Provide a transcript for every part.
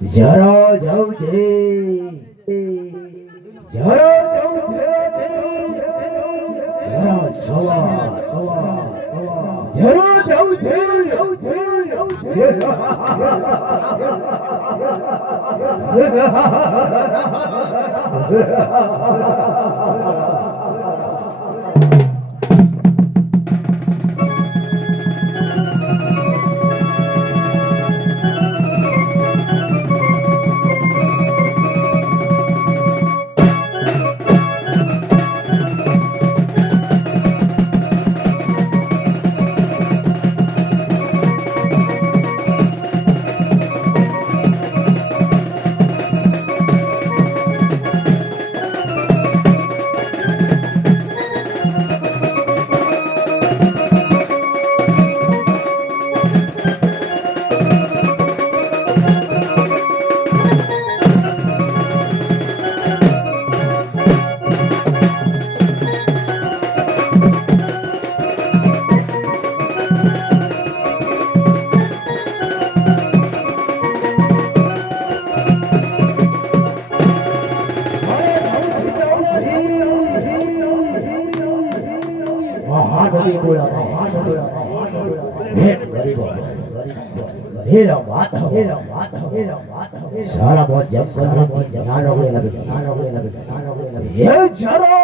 જરા જાઉં છે જરા જાઉં છે જરા સવાર જરા જાઉં છે सारा बहुत जब ध्यान हो गया ये जरो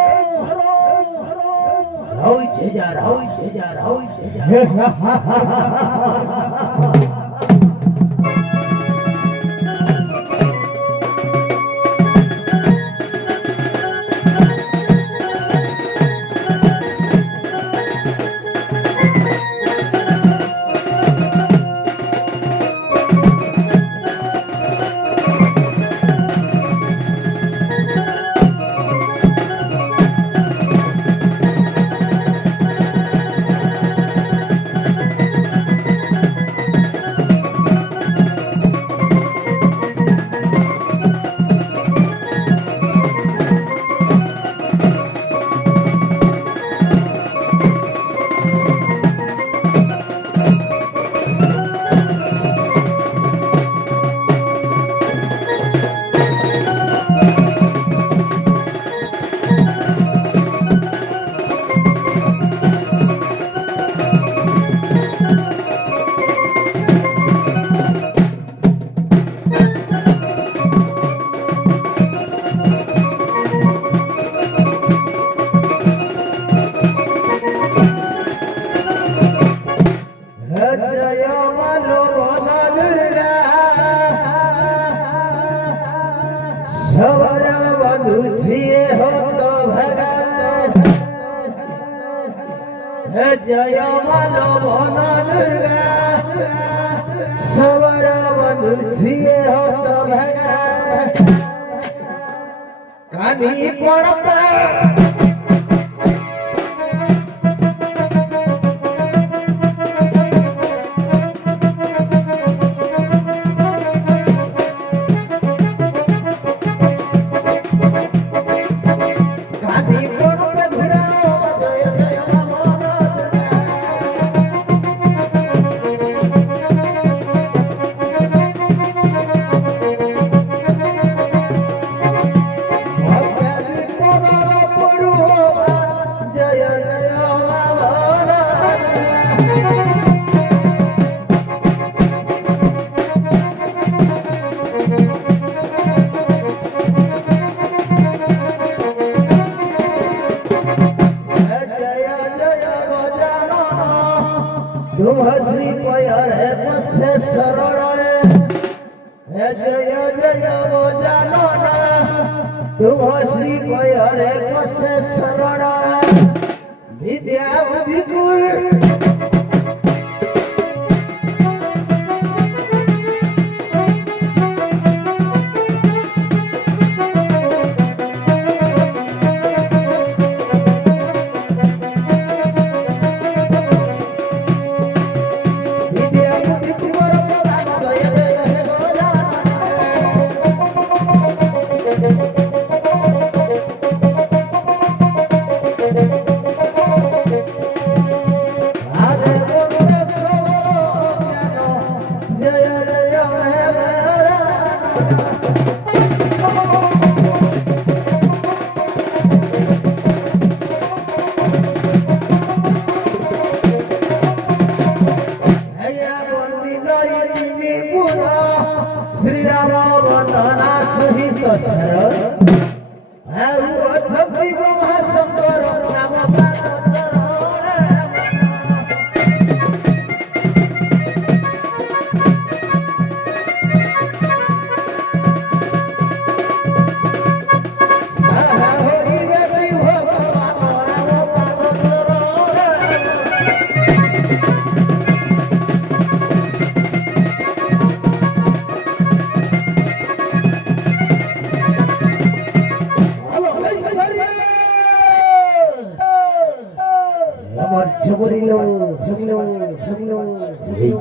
राउई छे जा जय मालो भोना दुर्गा सवर बंधु छिए हो तो भगा कानी पड़ता तुम हसी पयरे पसे सरड़े हे जय जय वो जानो ना तुम हसी पयरे पसे सरड़े विद्या बुद्धि कुल श्रीराम वंदना सहित शरण छपी ब्रह्मा शंकर नाम पाद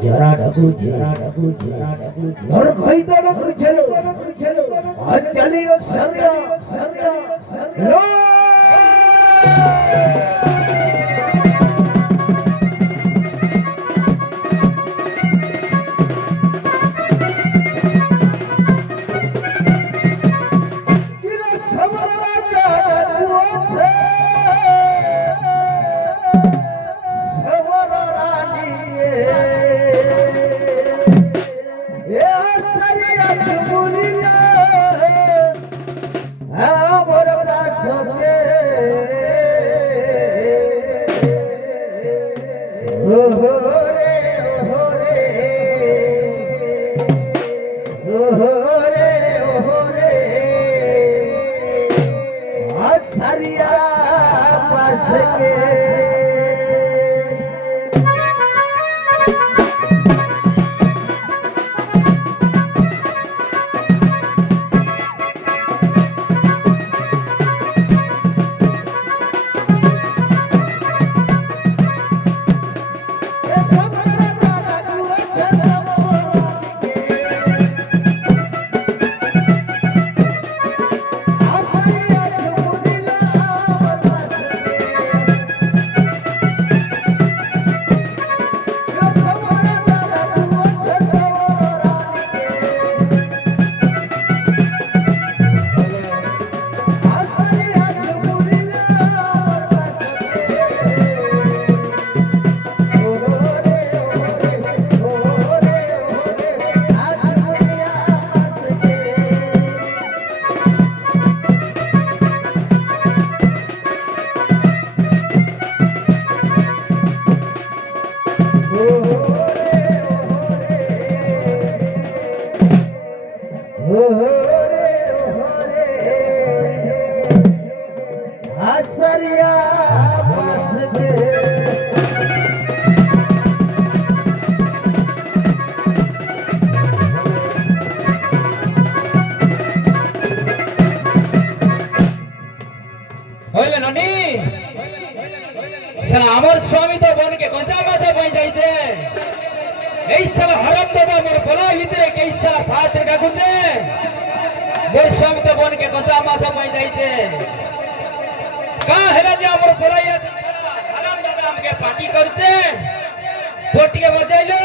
जरा डगू नर घई तो डगू चलो आज चलियो सर्या लो আমার স্বামী তো বনকে কচা মাছা পাই যাইছে এই সালা হারাম দাদা মোর বলা ভিতরে কেই সালা সাহায্য ডাকুছে মোর স্বামী তো বনকে কচা মাছা পাই যাইছে কা হেলা যে আমার বলাই আছে সালা হারাম দাদা আমাকে পার্টি করছে পটিকে বাজাইলো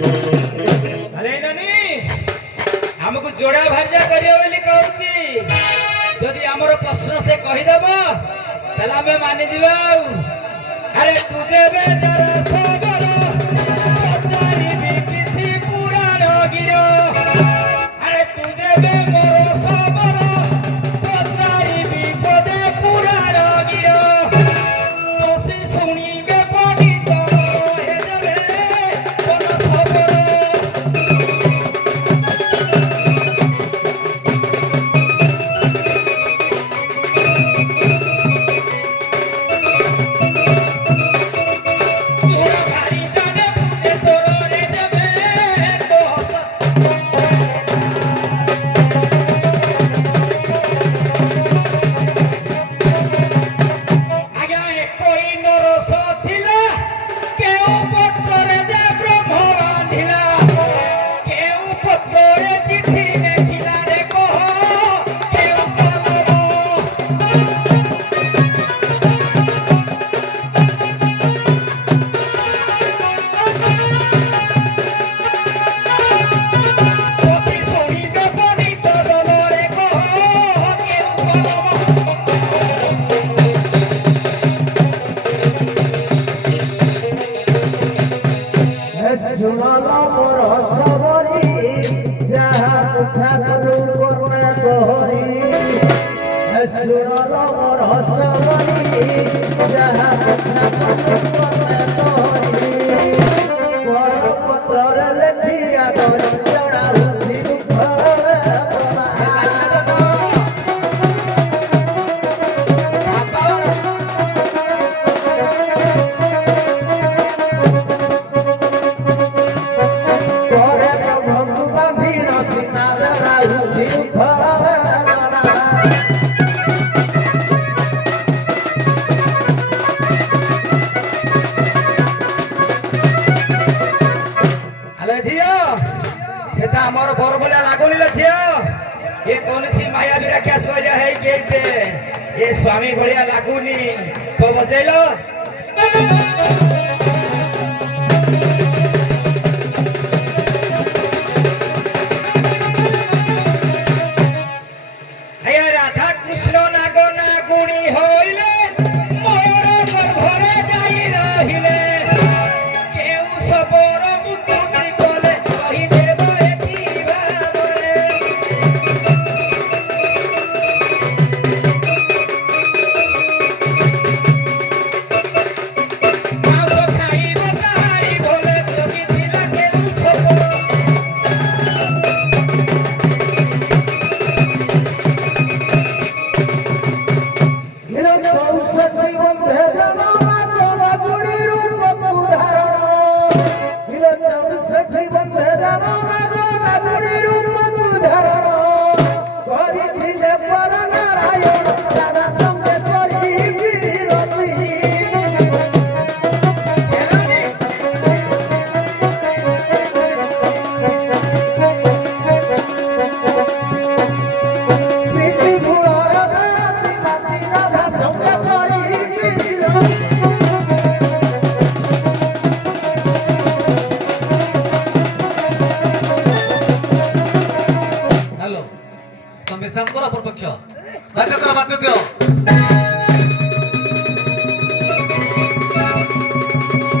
अरे नानी हमको जोड़ा भर्जा करियो बोली कहूची जदि हमर प्रश्न से कहि देबो तला में मानि दिबो अरे तुझे बेचारा सबर पचारी भी किछि पुराण गिरो अरे तुझे बे मोर सबर पचारी भी पदे पुराण गिरो तोसी सुनिबे पंडित हे जबे कोन सबर तोरा भारी जाने बुझे तोरो रे जबे कोस आज्ञा कोई नरस थिला केउ पत्रे जे ब्रह्म बांधिला केउ पत्रे चिट्ठी लेखिला रे कह केउ कलम পছি শুনিবে পণ্ডিত জনরে কহ কেউ কলম सुनाला मोर सबरी जहाँ पुछा कलु करने तोहरी सुनाला मोर सबरी जहाँ पुछा कलु करने तोहरी पर पत्र लेखिया तोर जड़ा रुचि করে ভঙ্গু বাঁধিন সীতা জড়া রুচি আলে ঝিও সেটা আমার বড় বলে লাগুনি লে ঝিও এ কোনছি মায়াবী রাক্ষস বলিয়া হেই কেইতে এ স্বামী ভলিয়া লাগুনি তো বজাইলো আয়া রাধা কৃষ্ণ নাগ নাগুনি হইলে মোর গর্ভরে যাই রহিলে কেউ সবর মুক্তি কলে কহি দেব এটি ভাবরে মাংস খাইব তাহারি বলে কহিছিলা কেউ সবর নীল চৌষঠি বন্ধে জানা গোলা গুড়ি রূপ উদাহরণ নীল চৌষঠি বন্ধে জানা গোলা গুড়ি রূপ উদাহরণ করিলে পর নারায়ণ দাদা সঙ্গে করি বিরতি প্রীতি গুণর দাসী মাতি রাধা সঙ্গে করি বিরতি হ্যালো তুমি বিশ্রাম করো অপর পক্ষ বাধ্য করো বাধ্য দিও